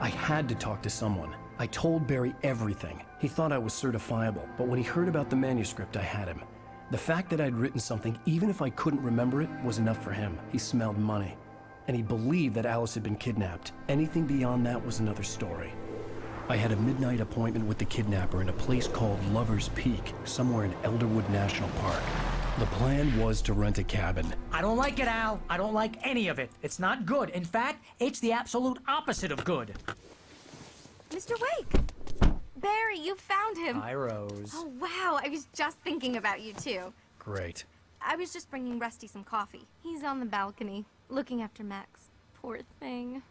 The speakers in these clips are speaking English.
I had to talk to someone. I told Barry everything. He thought I was certifiable, but when he heard about the manuscript, I had him. The fact that I'd written something, even if I couldn't remember it, was enough for him. He smelled money. And he believed that Alice had been kidnapped. Anything beyond that was another story. I had a midnight appointment with the kidnapper in a place called Lover's Peak, somewhere in Elderwood National Park. The plan was to rent a cabin. I don't like it, Al. I don't like any of it. It's not good. In fact, it's the absolute opposite of good. Mr. Wake! Barry, you found him! Hi, Rose. Oh, wow. I was just thinking about you, too. Great. I was just bringing Rusty some coffee. He's on the balcony, looking after Max. Poor thing.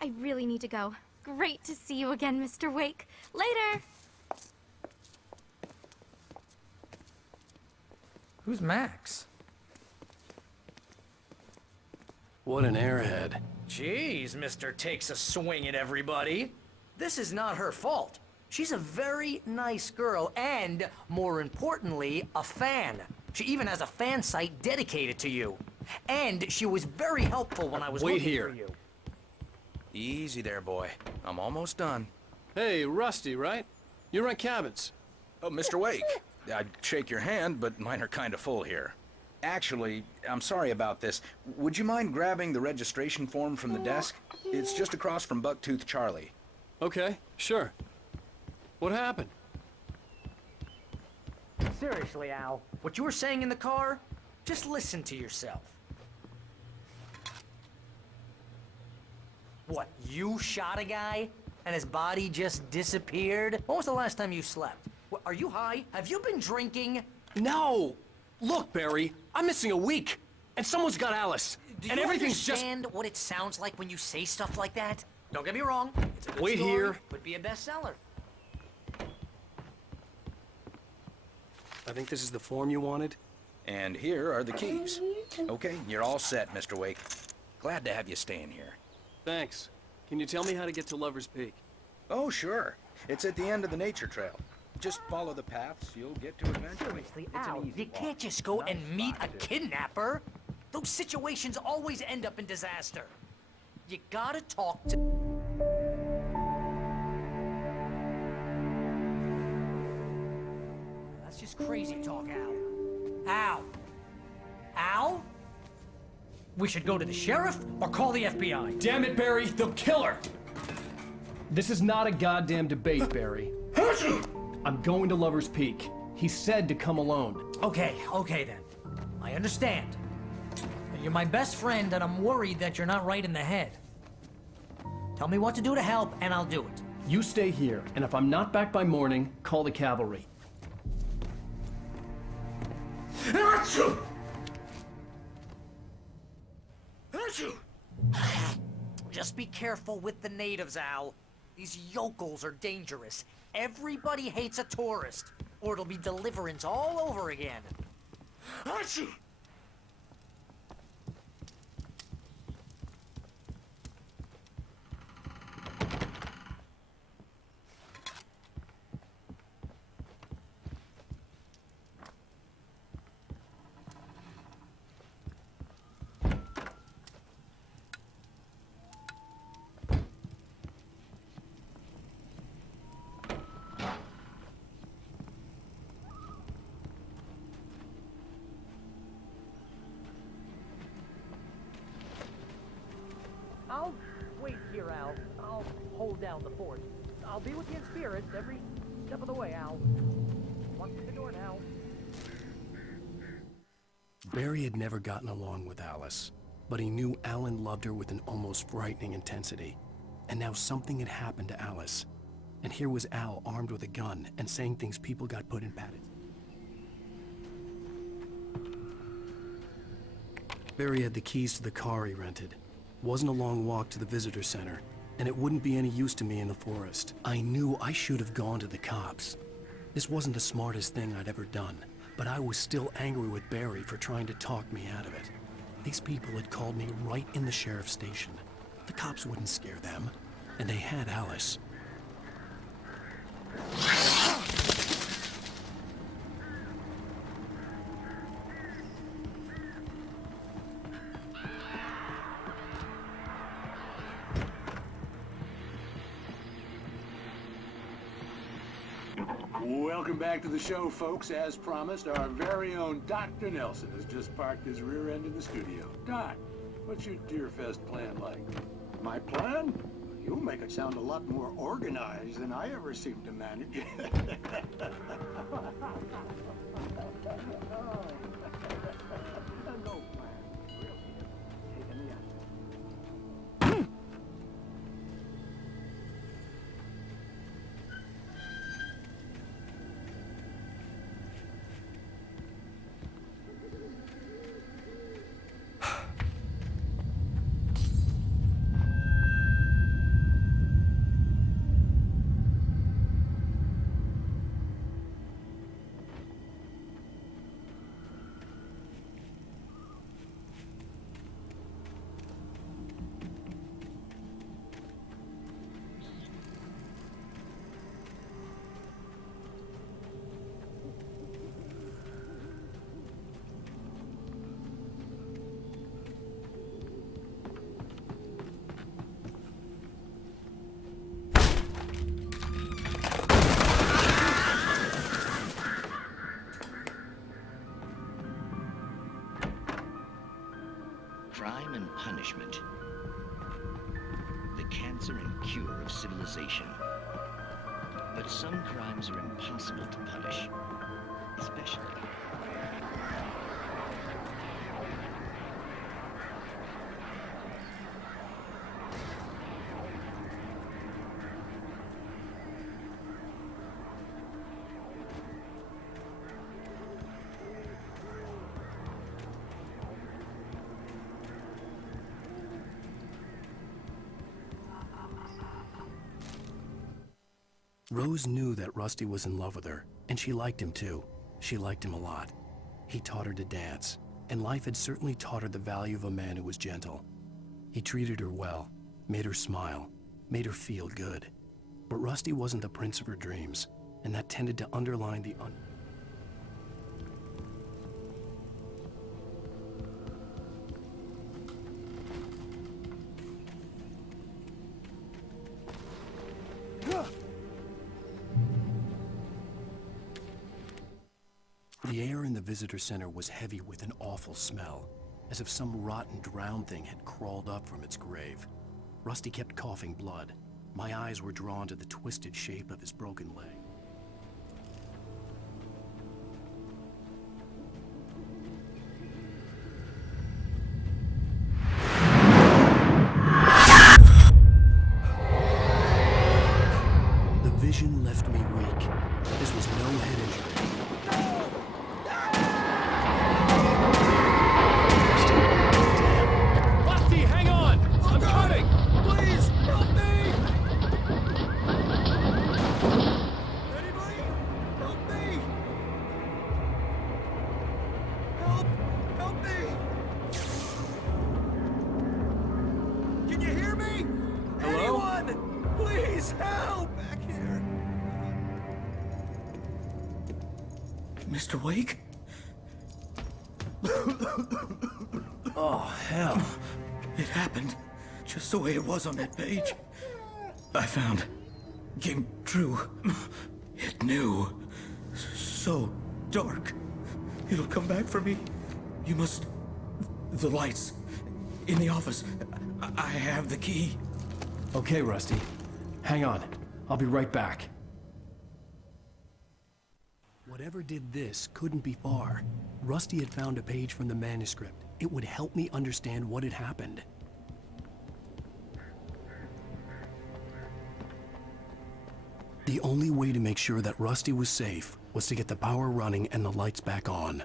I really need to go. Great to see you again, Mr. Wake. Later! Who's Max? What an airhead. Jeez, Mr. Takes a swing at everybody. This is not her fault. She's a very nice girl and, more importantly, a fan. She even has a fan site dedicated to you. And she was very helpful when I was looking for you. Easy there, boy. I'm almost done. Hey, Rusty, right? You rent cabins. Oh, Mr. Wake. I'd shake your hand, but mine are kind of full here. Actually, I'm sorry about this. Would you mind grabbing the registration form from the desk? It's just across from Bucktooth Charlie. Okay, sure. What happened? Seriously, Al, what you were saying in the car, just listen to yourself. What, you shot a guy and his body just disappeared? When was the last time you slept? What, are you high? Have you been drinking? No! Look, Barry, I'm missing a week, and someone's got Alice, and everything's just... Do you understand what it sounds like when you say stuff like that? Don't get me wrong, it's a good Wait story. here. Could be a bestseller. I think this is the form you wanted. And here are the keys. Okay, you're all set, Mr. Wake. Glad to have you staying here. Thanks. Can you tell me how to get to Lover's Peak? Oh, sure. It's at the end of the nature trail. Just follow the paths you'll get to eventually. Seriously, Al, you can't just go and meet a kidnapper. Those situations always end up in disaster. You gotta talk to... That's just crazy talk, Al. Al? Al? We should go to the sheriff or call the FBI. Damn it, Barry, they'll kill her! This is not a goddamn debate, Barry. I'm going to Lover's Peak. He said to come alone. Okay then. I understand. You're my best friend, and I'm worried that you're not right in the head. Tell me what to do to help, and I'll do it. You stay here, and if I'm not back by morning, call the cavalry. Just be careful with the natives, Al. These yokels are dangerous. Everybody hates a tourist, or it'll be deliverance all over again. Achoo! I'll wait here, Al. I'll hold down the fort. I'll be with you in spirit every step of the way, Al. Walk through the door now. Barry had never gotten along with Alice, but he knew Alan loved her with an almost frightening intensity. And now something had happened to Alice. And here was Al armed with a gun and saying things people got put in padded. Barry had the keys to the car he rented. Wasn't a long walk to the visitor center, and it wouldn't be any use to me in the forest. I knew I should have gone to the cops. This wasn't the smartest thing I'd ever done, but I was still angry with Barry for trying to talk me out of it. These people had called me right in the sheriff's station. The cops wouldn't scare them, and they had Alice. Welcome back to the show, folks. As promised, our very own Dr. Nelson has just parked his rear end in the studio. Doc, what's your Deerfest plan like? My plan? You make it sound a lot more organized than I ever seem to manage. No plan. Really. Taking the action. Crime and punishment. The cancer and cure of civilization. But some crimes are impossible to punish, especially. Rose knew that Rusty was in love with her, and she liked him too. She liked him a lot. He taught her to dance, and life had certainly taught her the value of a man who was gentle. He treated her well, made her smile, made her feel good. But Rusty wasn't the prince of her dreams, and that tended to underline the The air in the visitor center was heavy with an awful smell, as if some rotten drowned thing had crawled up from its grave. Rusty kept coughing blood. My eyes were drawn to the twisted shape of his broken leg. The vision left me weak. This was no head injury. Rusty, hang on! I'm coming! Please, help me! Anybody? Help me! Help! Help me! Can you hear me? Hello? Anyone? Please help! Back here. Mr. Wake? Oh, hell. It happened just the way it was on that page. I found. Came true. It knew. So dark. It'll come back for me. You must. The lights. In the office. I have the key. Okay, Rusty. Hang on. I'll be right back. Whatever did this couldn't be far. Rusty had found a page from the manuscript. It would help me understand what had happened. The only way to make sure that Rusty was safe was to get the power running and the lights back on.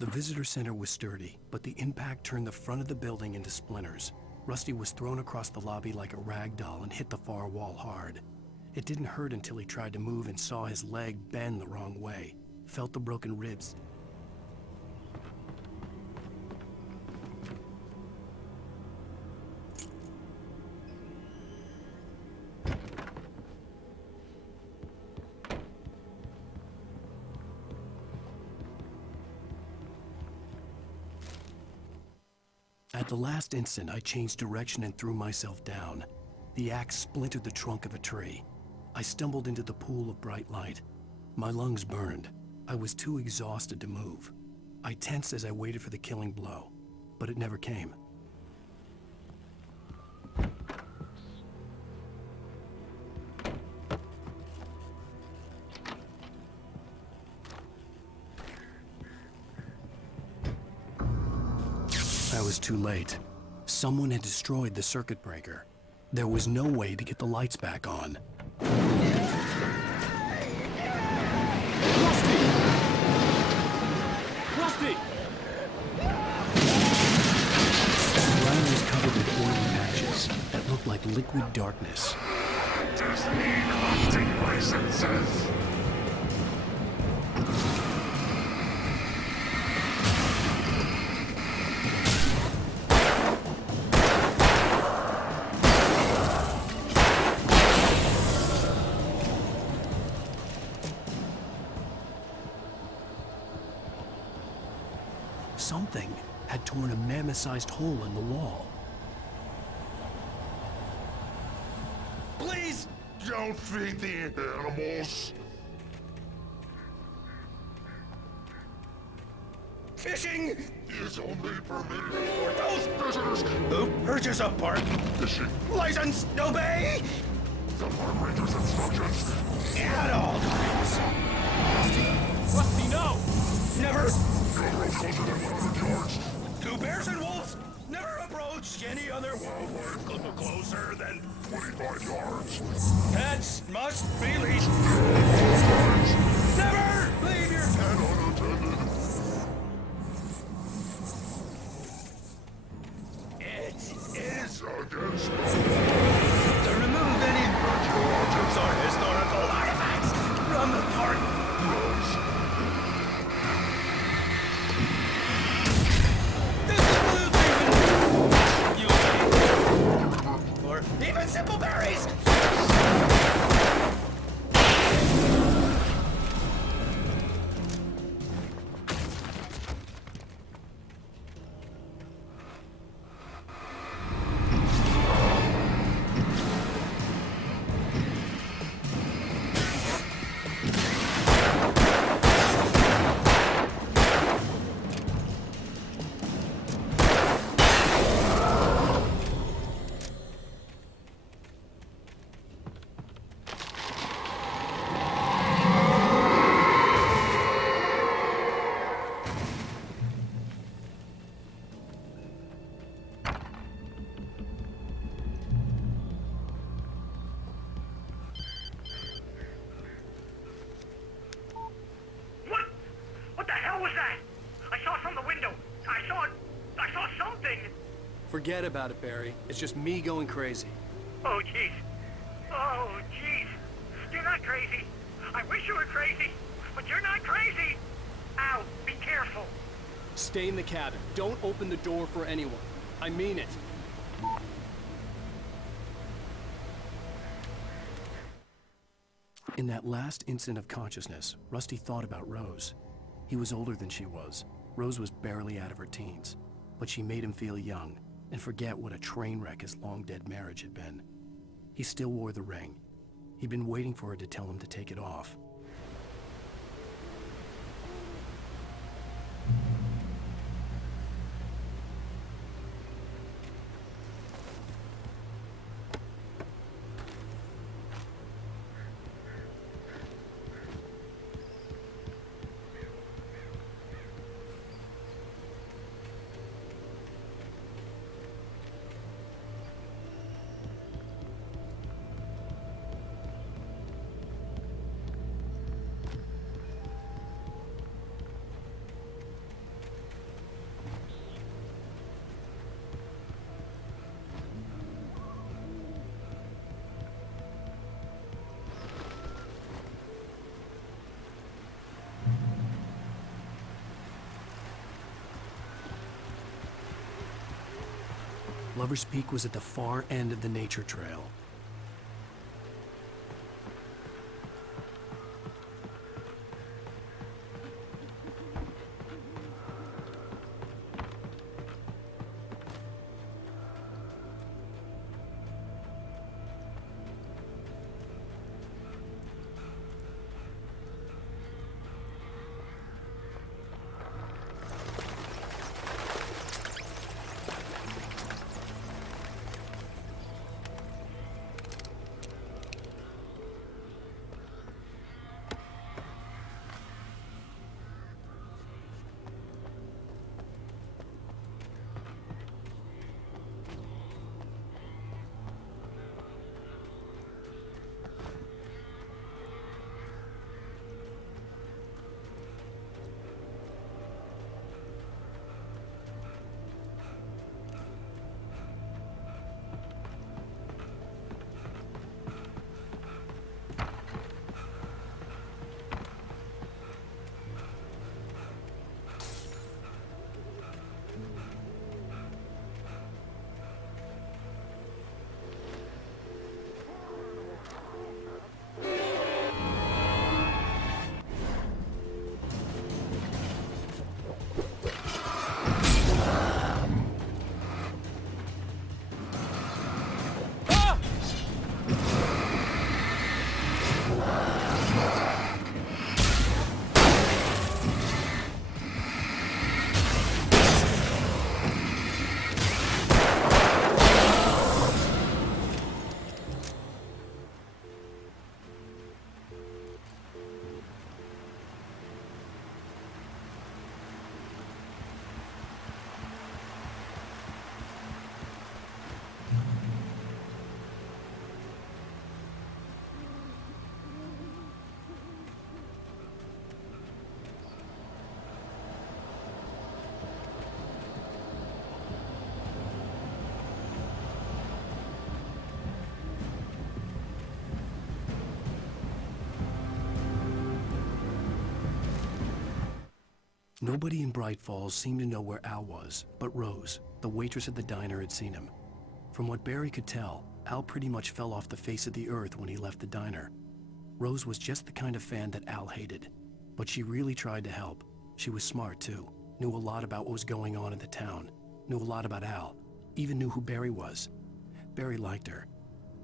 The visitor center was sturdy, but the impact turned the front of the building into splinters. Rusty was thrown across the lobby like a rag doll and hit the far wall hard. It didn't hurt until he tried to move and saw his leg bend the wrong way, felt the broken ribs. At the last instant, I changed direction and threw myself down. The axe splintered the trunk of a tree. I stumbled into the pool of bright light. My lungs burned. I was too exhausted to move. I tensed as I waited for the killing blow, but it never came. I was too late. Someone had destroyed the circuit breaker. There was no way to get the lights back on. Rusty! The ground was covered with oily patches that looked like liquid darkness. Disney hunting licenses. Something had torn a mammoth-sized hole in the wall. Please don't feed the animals. Fishing Is only permitted for those visitors who purchase a park fishing. license. Obey The park ranger's instructions. at all times. Rusty, no! Never. No road closer than 100 yards. Two bears and wolves never approach any other wildlife closer than 25 yards. pets must be leashed. Never leave your pet Unattended. It is Against to remove any virtual objects or historical artifacts from the park. This includes even or even simple berries. What the hell was that? I saw from the window. I saw something. Forget about it, Barry. It's just me going crazy. Oh, jeez. Oh, jeez. You're not crazy. I wish you were crazy, but you're not crazy. Ow, be careful. Stay in the cabin. Don't open the door for anyone. I mean it. In that last instant of consciousness, Rusty thought about Rose. He was older than she was. Rose was barely out of her teens, but she made him feel young and forget what a train wreck his long-dead marriage had been. He still wore the ring. He'd been waiting for her to tell him to take it off. Lover's Peak was at the far end of the nature trail. Nobody in Bright Falls seemed to know where Al was, but Rose, the waitress at the diner, had seen him. From what Barry could tell, Al pretty much fell off the face of the earth when he left the diner. Rose was just the kind of fan that Al hated, but she really tried to help. She was smart too, knew a lot about what was going on in the town, knew a lot about Al, even knew who Barry was. Barry liked her.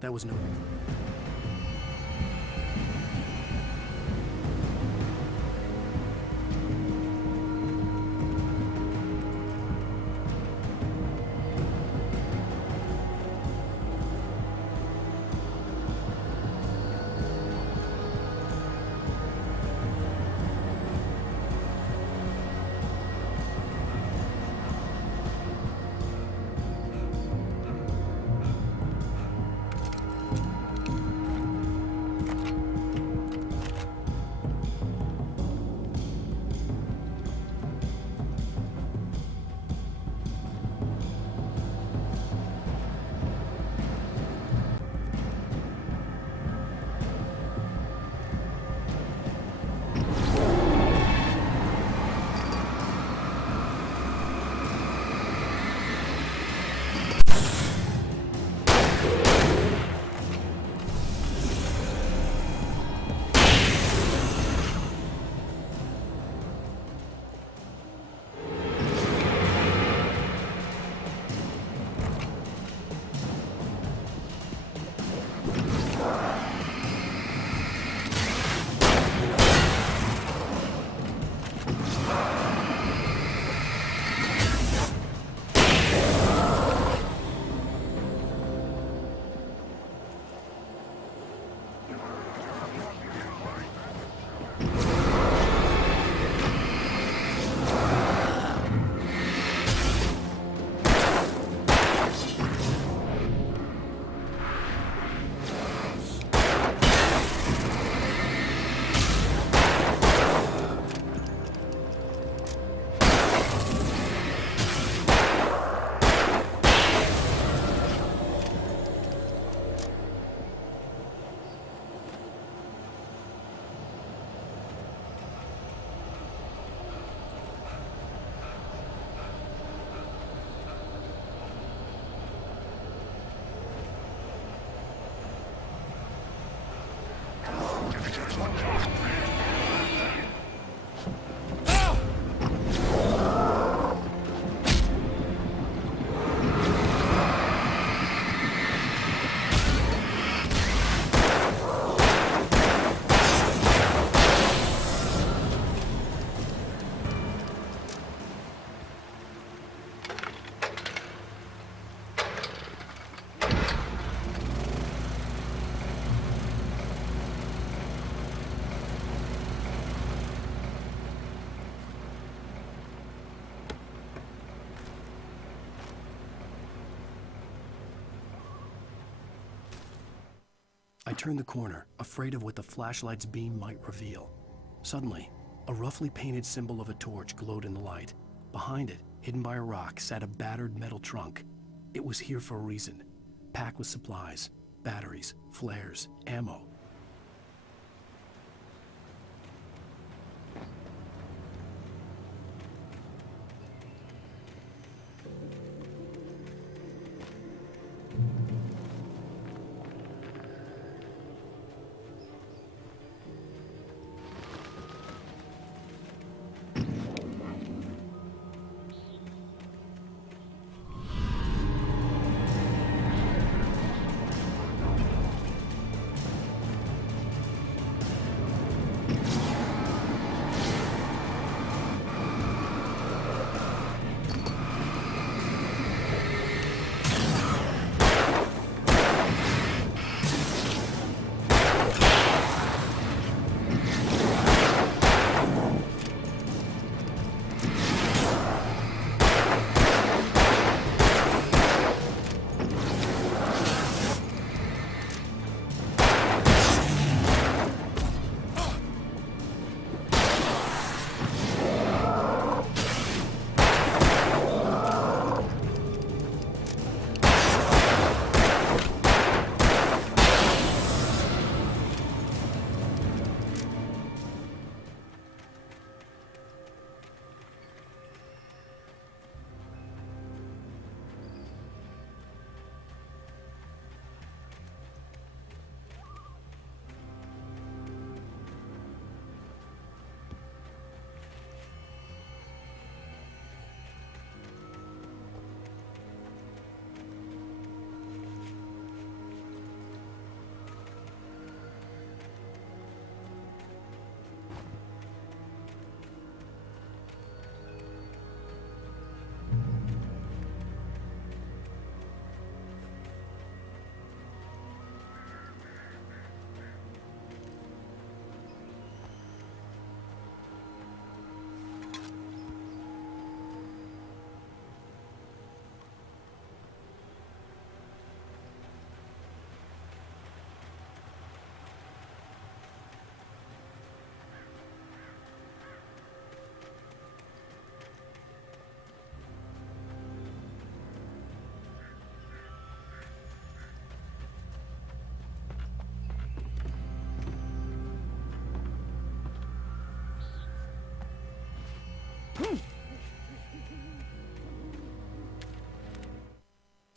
That was no... I turned the corner, afraid of what the flashlight's beam might reveal. Suddenly, a roughly painted symbol of a torch glowed in the light. Behind it, hidden by a rock, sat a battered metal trunk. It was here for a reason, packed with supplies, batteries, flares, ammo.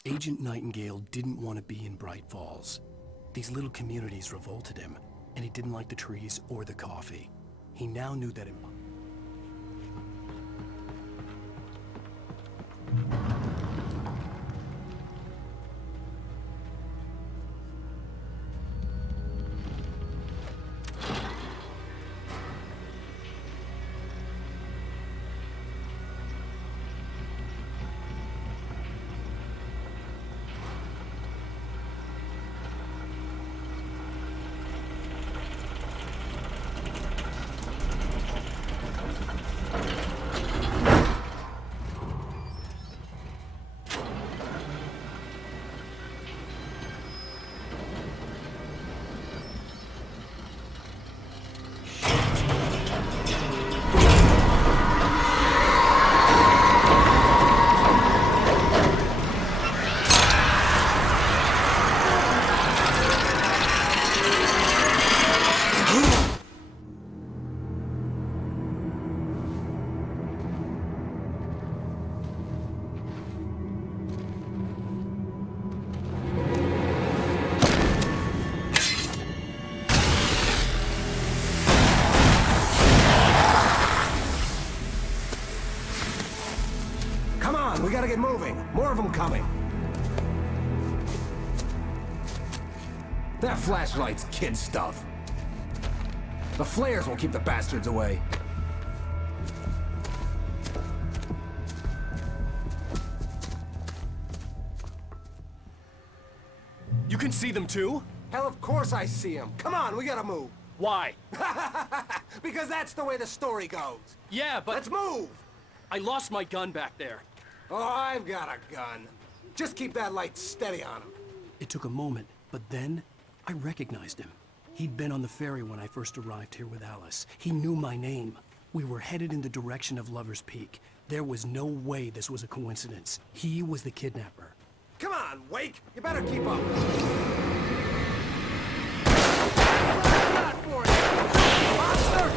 Agent Nightingale didn't want to be in Bright Falls. These little communities revolted him, and he didn't like the trees or the coffee. He now knew that it... We gotta get moving. More of them coming. That flashlight's kid stuff. The flares won't keep the bastards away. You can see them too? Hell, of course I see them. Come on, we gotta move. Why? Because that's the way the story goes. Yeah, but... Let's move! I lost my gun back there. Oh, I've got a gun. Just keep that light steady on him. It took a moment, but then I recognized him. He'd been on the ferry when I first arrived here with Alice. He knew my name. We were headed in the direction of Lover's Peak. There was no way this was a coincidence. He was the kidnapper. Come on, Wake! You better keep up. Not for you, monster!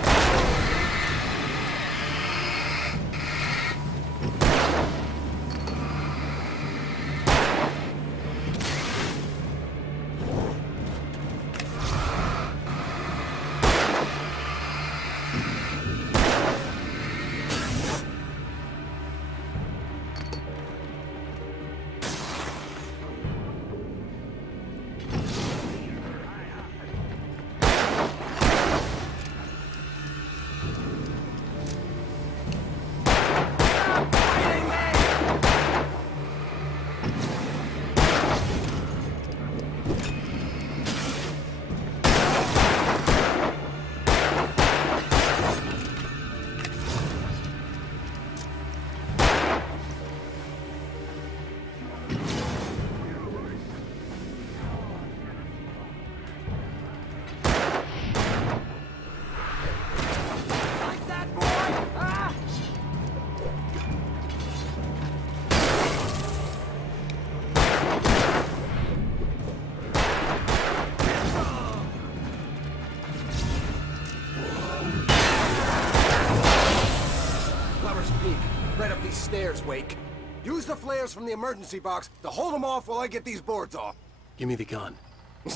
Stairs, Wake. Use the flares from the emergency box to hold them off while I get these boards off. Give me the gun.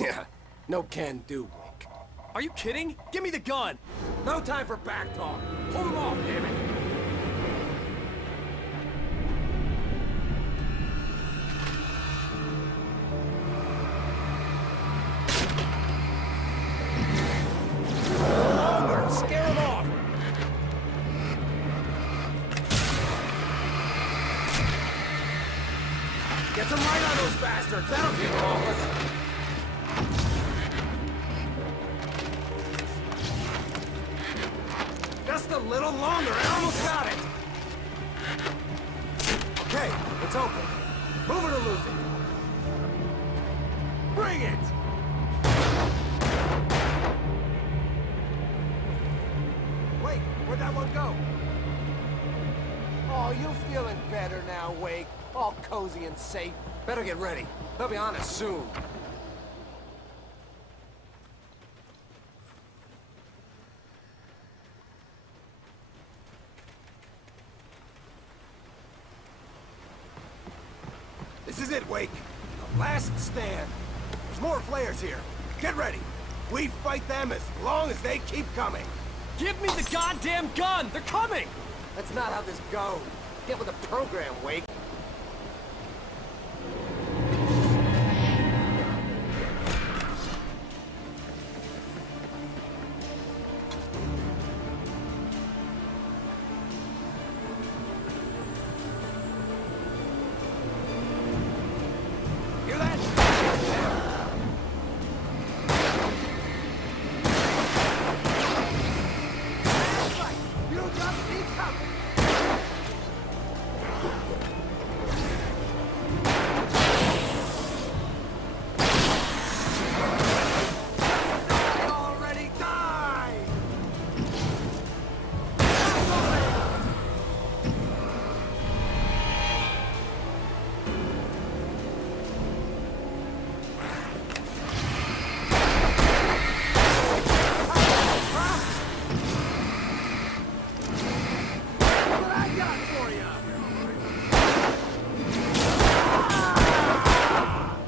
Yeah, no can do, Wake. Are you kidding? Give me the gun! No time for back talk. Hold them off, damn it. Longer! Scare them off! Get some light on those bastards! That'll keep them off us! Just a little longer, I almost got it! Okay, it's open. Move it or lose it. Bring it! Wait, where'd that one go? Oh, you feeling better now, Wake? All cozy and safe. Better get ready. They'll be on us soon. This is is it, Wake. The last stand. There's more flares here. Get ready. We fight them as long as they keep coming. Give me the goddamn gun! They're coming! That's not how this goes. Get with the program, Wake. Hear that? You just keep coming. Already died. What I got for you?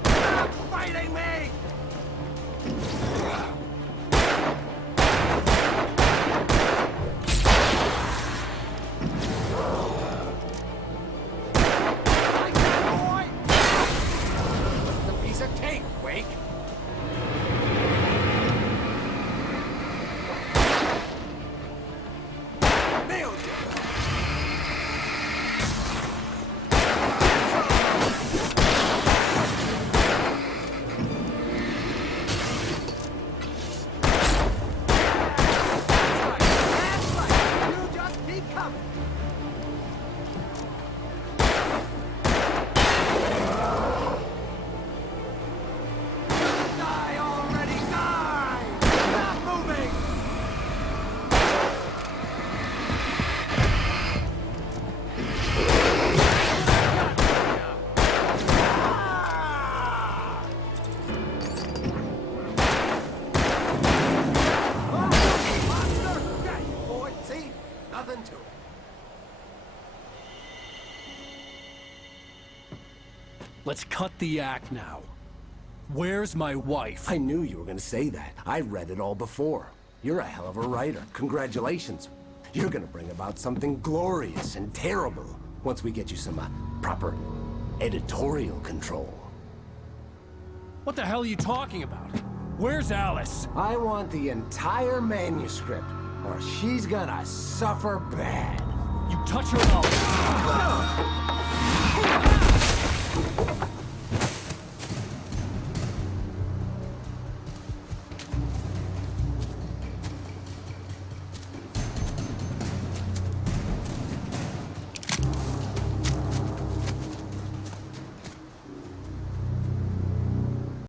Stop fighting me! Boy! It's a piece of cake, Wake. Nailed you! That's right. You just keep coming. Die already, die! Stop moving! Ah! Oh, monster! Got you, boy. See? Nothing to it. Let's cut the act now. Where's my wife? I knew you were gonna say that. I read it all before. You're a hell of a writer. Congratulations. You're gonna bring about something glorious and terrible once we get you some proper editorial control. What the hell are you talking about? Where's Alice? I want the entire manuscript, or she's gonna suffer bad. You touch her, I'll...